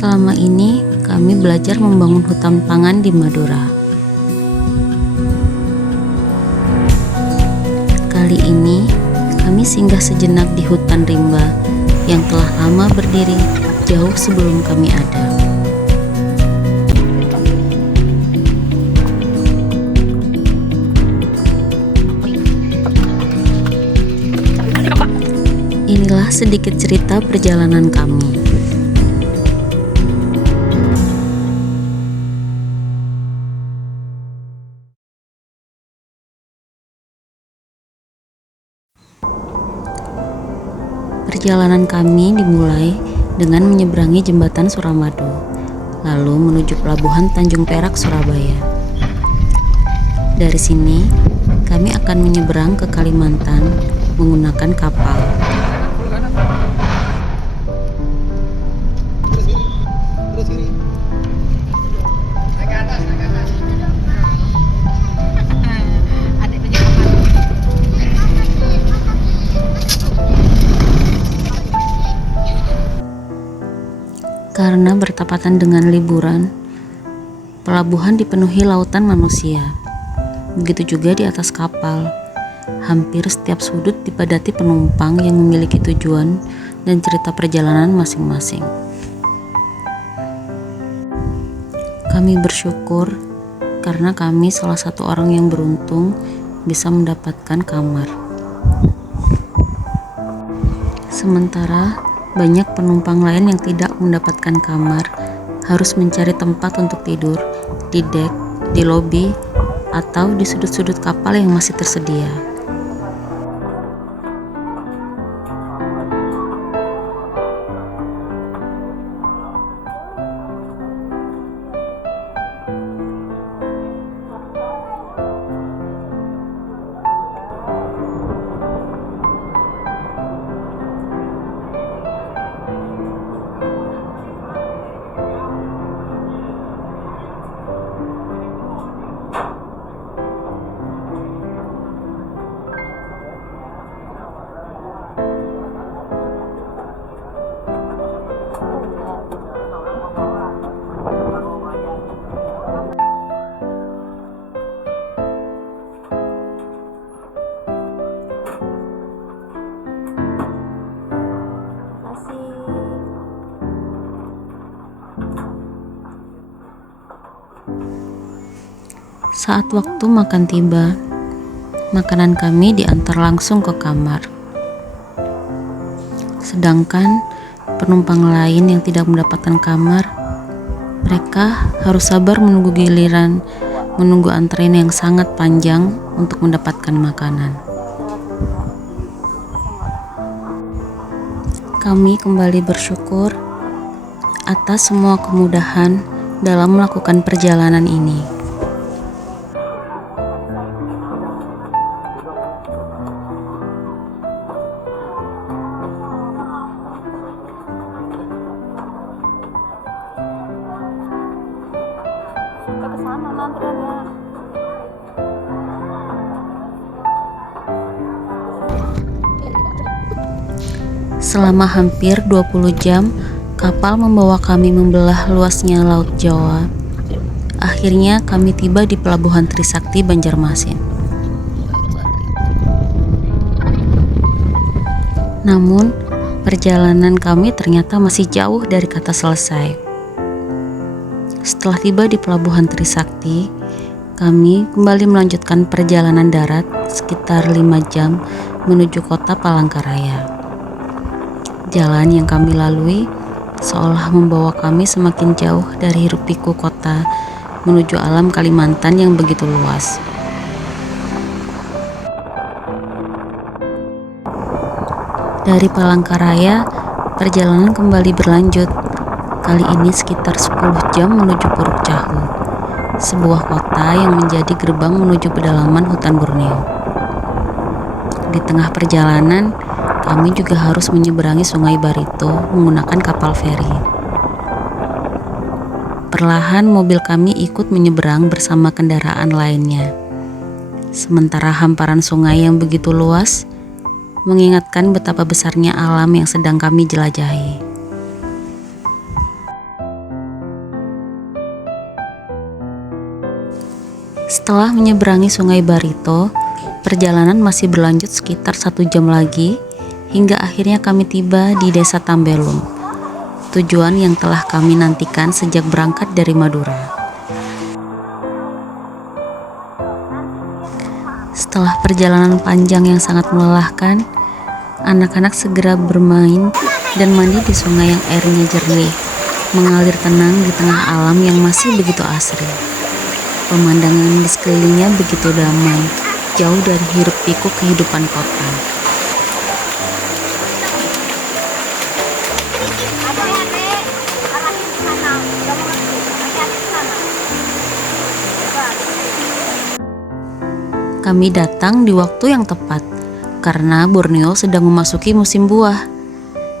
Selama ini kami belajar membangun hutan pangan di Madura. Kali ini kami singgah sejenak di hutan rimba yang telah lama berdiri jauh sebelum kami ada. Inilah sedikit cerita perjalanan kami. Perjalanan kami dimulai dengan menyeberangi jembatan Suramadu, lalu menuju pelabuhan Tanjung Perak, Surabaya. Dari sini, kami akan menyeberang ke Kalimantan menggunakan kapal. Karena bertepatan dengan liburan, pelabuhan dipenuhi lautan manusia. Begitu juga di atas kapal. Hampir setiap sudut dipadati penumpang yang memiliki tujuan dan cerita perjalanan masing-masing. Kami bersyukur karena kami salah satu orang yang beruntung bisa mendapatkan kamar. Sementara banyak penumpang lain yang tidak mendapatkan kamar harus mencari tempat untuk tidur di dek, di lobi, atau di sudut-sudut kapal yang masih tersedia. Saat waktu makan tiba, makanan kami diantar langsung ke kamar. Sedangkan penumpang lain yang tidak mendapatkan kamar, mereka harus sabar menunggu giliran, menunggu antrean yang sangat panjang untuk mendapatkan makanan. Kami kembali bersyukur atas semua kemudahan dalam melakukan perjalanan ini. Selama hampir 20 jam, kapal membawa kami membelah luasnya Laut Jawa. Akhirnya kami tiba di Pelabuhan Trisakti, Banjarmasin. Namun, perjalanan kami ternyata masih jauh dari kata selesai. Setelah tiba di Pelabuhan Trisakti, kami kembali melanjutkan perjalanan darat sekitar 5 jam menuju kota Palangkaraya. Jalan yang kami lalui seolah membawa kami semakin jauh dari hiruk-pikuk kota menuju alam Kalimantan yang begitu luas. Dari Palangkaraya, perjalanan kembali berlanjut. Kali ini sekitar 10 jam menuju Puruk Cahu, sebuah kota yang menjadi gerbang menuju pedalaman hutan Borneo. Di tengah perjalanan, kami juga harus menyeberangi Sungai Barito menggunakan kapal feri. Perlahan mobil kami ikut menyeberang bersama kendaraan lainnya. Sementara hamparan sungai yang begitu luas mengingatkan betapa besarnya alam yang sedang kami jelajahi. Setelah menyeberangi Sungai Barito, perjalanan masih berlanjut sekitar 1 jam lagi hingga akhirnya kami tiba di Desa Tambelum, tujuan yang telah kami nantikan sejak berangkat dari Madura. Setelah perjalanan panjang yang sangat melelahkan, anak-anak segera bermain dan mandi di sungai yang airnya jernih, mengalir tenang di tengah alam yang masih begitu asri. Pemandangan di sekelilingnya begitu damai, jauh dari hiruk-pikuk kehidupan kota. Kami datang di waktu yang tepat karena Borneo sedang memasuki musim buah.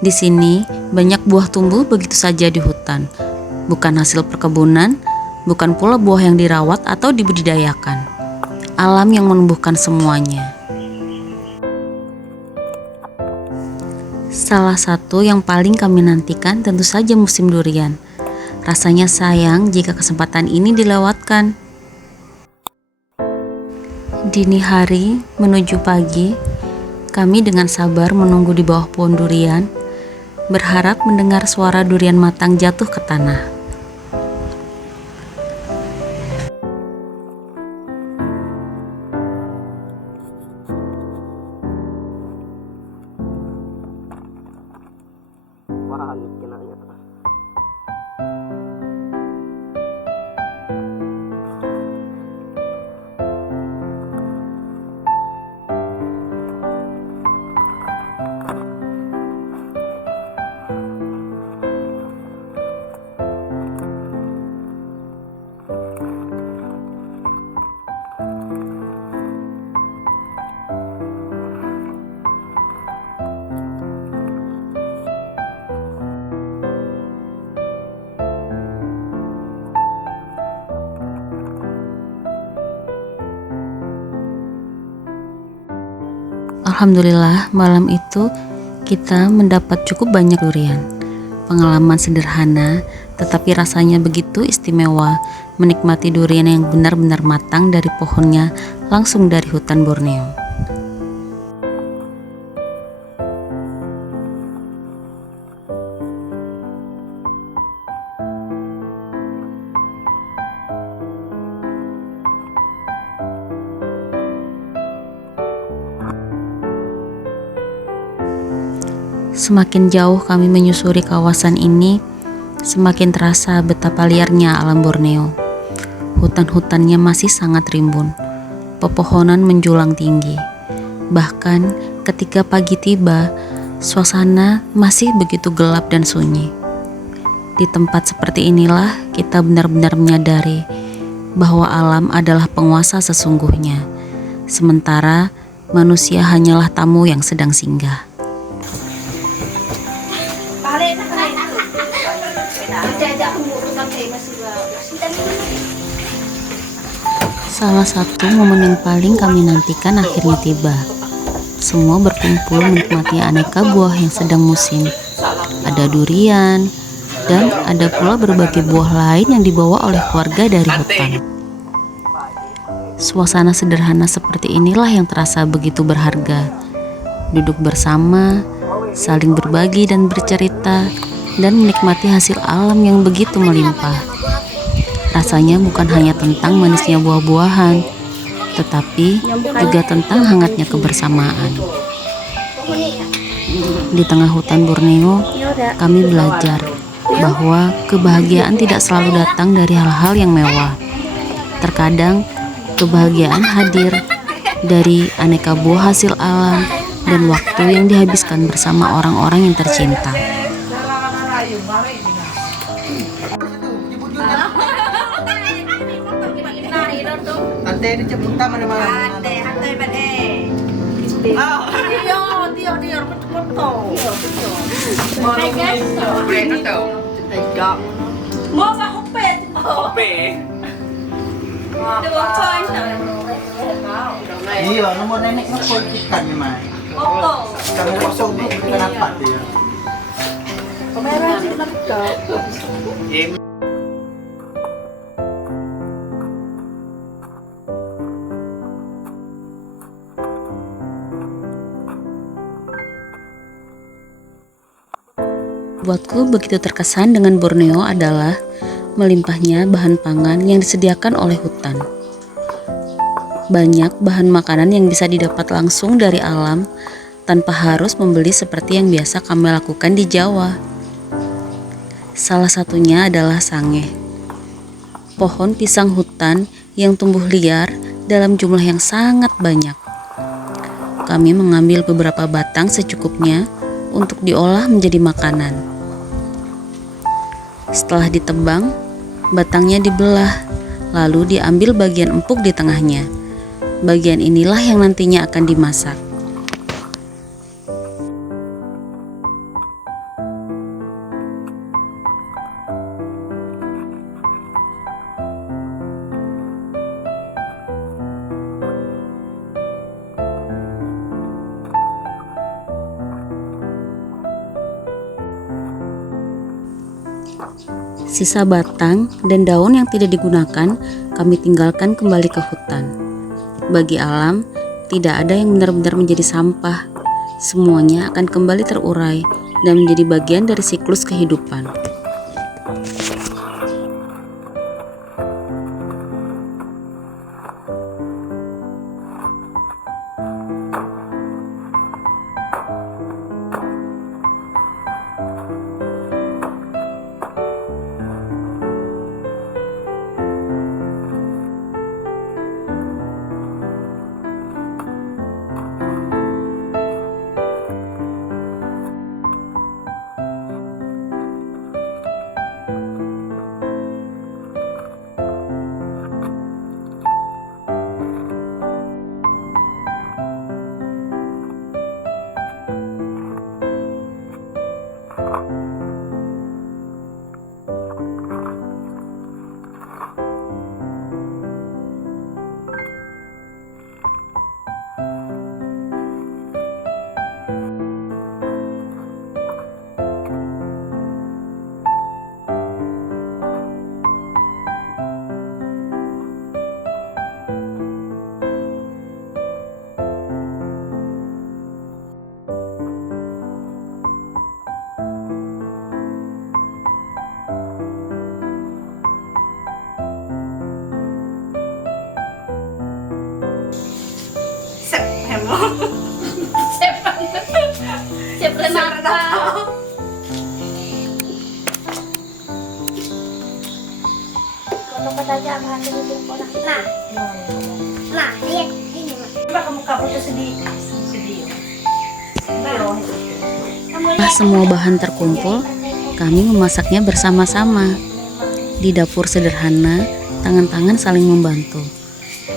Di sini banyak buah tumbuh begitu saja di hutan, bukan hasil perkebunan, bukan pula buah yang dirawat atau dibudidayakan. Alam yang menumbuhkan semuanya. Salah satu yang paling kami nantikan tentu saja musim durian. Rasanya sayang jika kesempatan ini dilewatkan. Dini hari menuju pagi, kami dengan sabar menunggu di bawah pohon durian, berharap mendengar suara durian matang jatuh ke tanah. Alhamdulillah, malam itu kita mendapat cukup banyak durian. Pengalaman sederhana, tetapi rasanya begitu istimewa menikmati durian yang benar-benar matang dari pohonnya langsung dari hutan Borneo. Semakin jauh kami menyusuri kawasan ini, semakin terasa betapa liarnya alam Borneo. Hutan-hutannya masih sangat rimbun, pepohonan menjulang tinggi. Bahkan ketika pagi tiba, suasana masih begitu gelap dan sunyi. Di tempat seperti inilah kita benar-benar menyadari bahwa alam adalah penguasa sesungguhnya, sementara manusia hanyalah tamu yang sedang singgah. Salah satu momen yang paling kami nantikan akhirnya tiba. Semua berkumpul menikmati aneka buah yang sedang musim. Ada durian, dan ada pula berbagai buah lain yang dibawa oleh keluarga dari hutan. Suasana sederhana seperti inilah yang terasa begitu berharga. Duduk bersama, saling berbagi dan bercerita, dan menikmati hasil alam yang begitu melimpah. Rasanya bukan hanya tentang manisnya buah-buahan, tetapi juga tentang hangatnya kebersamaan. Di tengah hutan Borneo, kami belajar bahwa kebahagiaan tidak selalu datang dari hal-hal yang mewah. Terkadang, kebahagiaan hadir dari aneka buah hasil alam dan waktu yang dihabiskan bersama orang-orang yang tercinta. Tante ini ceputa mana-mana. Hati bade. Dia foto. Mau pak hopet. Iya, nomor nenek ngepol ikan memang. Kami kosong nih, kita dapat dia. Kamera sih laptop. membuatku begitu terkesan dengan Borneo adalah melimpahnya bahan pangan yang disediakan oleh hutan. Banyak bahan makanan yang bisa didapat langsung dari alam tanpa harus membeli seperti yang biasa kami lakukan di Jawa. Salah satunya adalah sangeh, pohon pisang hutan yang tumbuh liar dalam jumlah yang sangat banyak. Kami mengambil beberapa batang secukupnya untuk diolah menjadi makanan. Setelah ditebang, batangnya dibelah, lalu diambil bagian empuk di tengahnya. Bagian inilah yang nantinya akan dimasak. Sisa batang dan daun yang tidak digunakan kami tinggalkan kembali ke hutan. Bagi alam, tidak ada yang benar-benar menjadi sampah. Semuanya akan kembali terurai dan menjadi bagian dari siklus kehidupan. Nah, lihat ini mas. Coba kamu kabur sedih. Setelah semua bahan terkumpul, kami memasaknya bersama-sama. Di dapur sederhana, tangan-tangan saling membantu.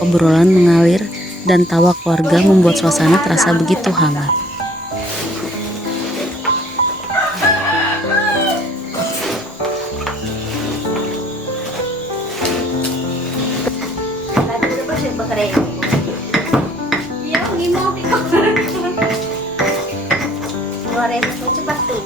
Obrolan mengalir dan tawa keluarga membuat suasana terasa begitu hangat. Cepat tuh.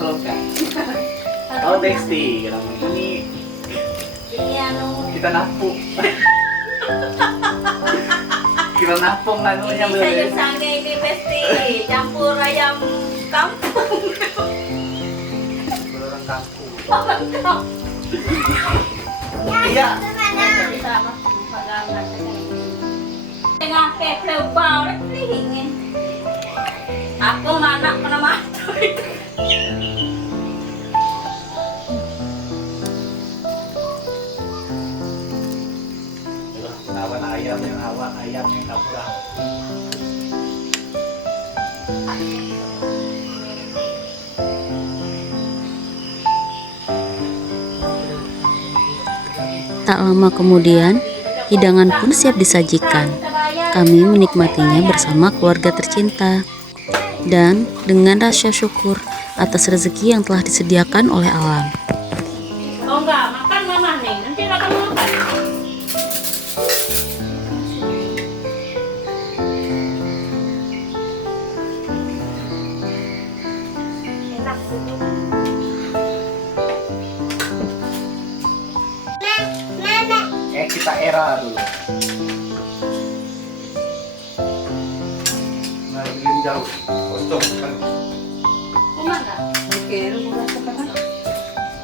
Halo kak. Halo Dexty, ini kita napuk. Kita napung anunya Ini sayur sange ini Besti, campur ayam kampung. orang kampung. Orang kampung. Iya. Bisa masuk pegangan. Tengah kepleu bau ingin. Aku anak mana matu. Lawan ayam yang awak ayam yang kamu Tak lama kemudian, hidangan pun siap disajikan. Kami menikmatinya bersama keluarga tercinta dan dengan rasa syukur atas rezeki yang telah disediakan oleh alam. Oh enggak, makan mama nih. Nanti makan makan. Enak gitu. Kita era dulu. Nah, belum jauh. Kosong kan. Rumah enggak? Oke, rumah sekarang.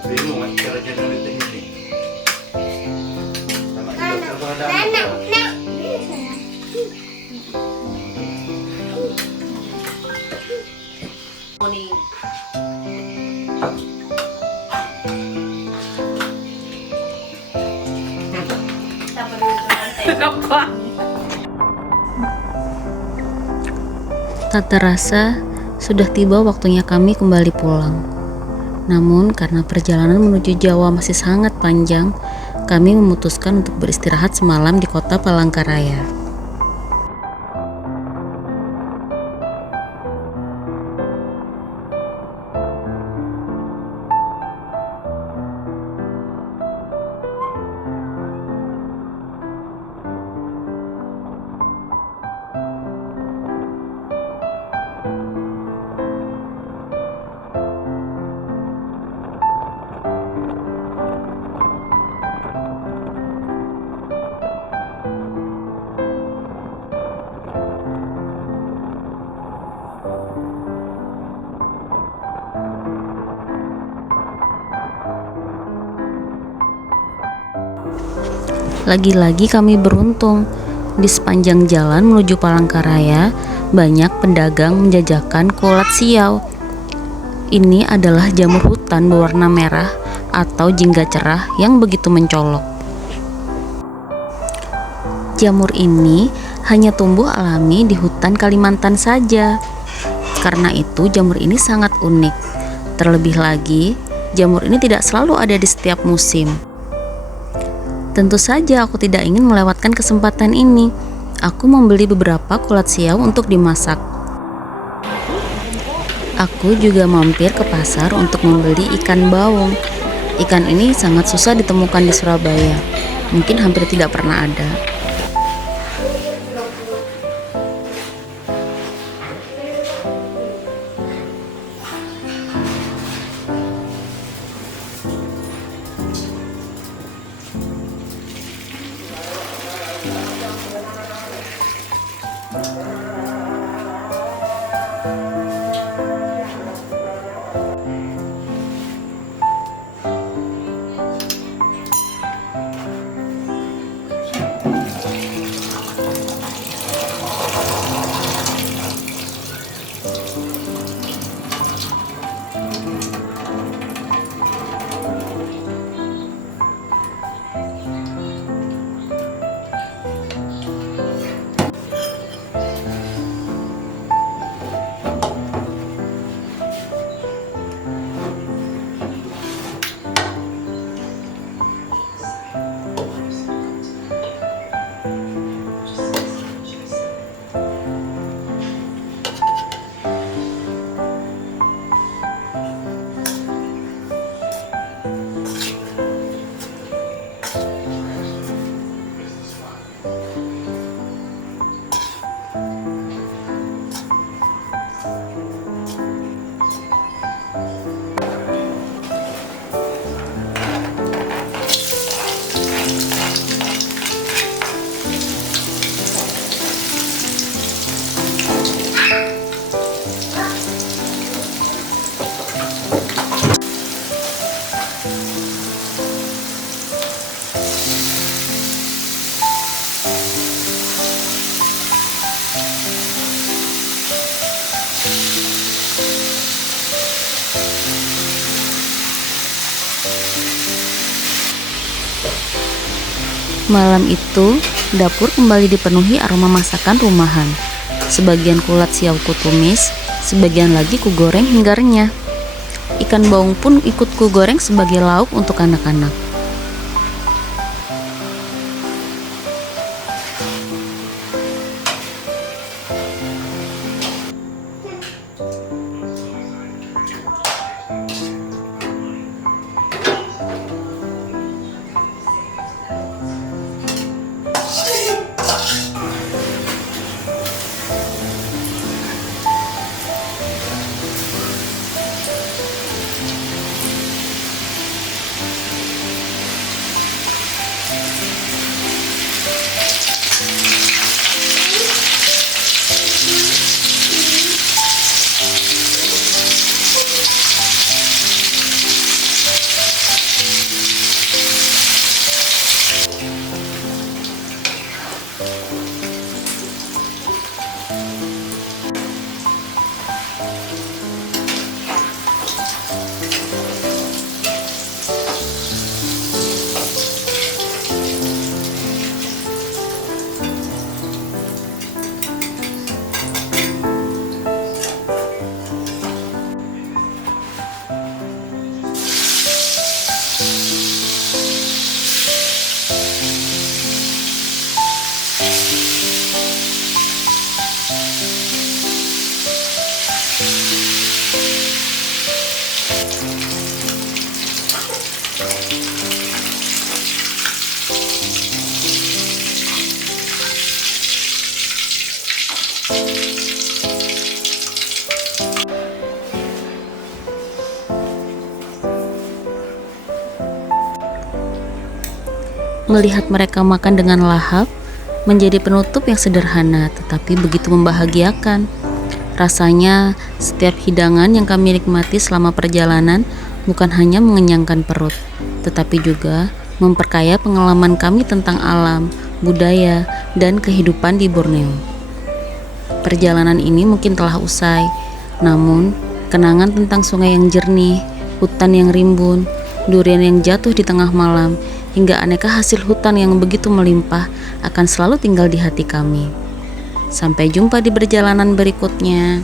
Bingung kan cara jalan itu ini. Sama juga terkadang. Morning. Kita perlu lantai. Tak terasa, sudah tiba waktunya kami kembali pulang. Namun karena perjalanan menuju Jawa masih sangat panjang, kami memutuskan untuk beristirahat semalam di kota Palangkaraya. Lagi-lagi kami beruntung. Di sepanjang jalan menuju Palangkaraya, banyak pedagang menjajakan kolat siau. Ini adalah jamur hutan berwarna merah atau jingga cerah yang begitu mencolok. Jamur ini hanya tumbuh alami di hutan Kalimantan saja. Karena itu jamur ini sangat unik. Terlebih lagi, jamur ini tidak selalu ada di setiap musim. Tentu saja aku tidak ingin melewatkan kesempatan ini. Aku membeli beberapa kolat siau untuk dimasak. Aku juga mampir ke pasar untuk membeli ikan baung. Ikan ini sangat susah ditemukan di Surabaya. Mungkin hampir tidak pernah ada. Malam itu, dapur kembali dipenuhi aroma masakan rumahan. Sebagian kulat siau kutumis, sebagian lagi kugoreng hingga renyah. Ikan baung pun ikut kugoreng sebagai lauk untuk anak-anak. Melihat mereka makan dengan lahap menjadi penutup yang sederhana tetapi begitu membahagiakan. Rasanya setiap hidangan yang kami nikmati selama perjalanan bukan hanya mengenyangkan perut, tetapi juga memperkaya pengalaman kami tentang alam, budaya, dan kehidupan di Borneo. Perjalanan ini mungkin telah usai, namun kenangan tentang sungai yang jernih, hutan yang rimbun, durian yang jatuh di tengah malam, hingga aneka hasil hutan yang begitu melimpah akan selalu tinggal di hati kami. Sampai jumpa di perjalanan berikutnya.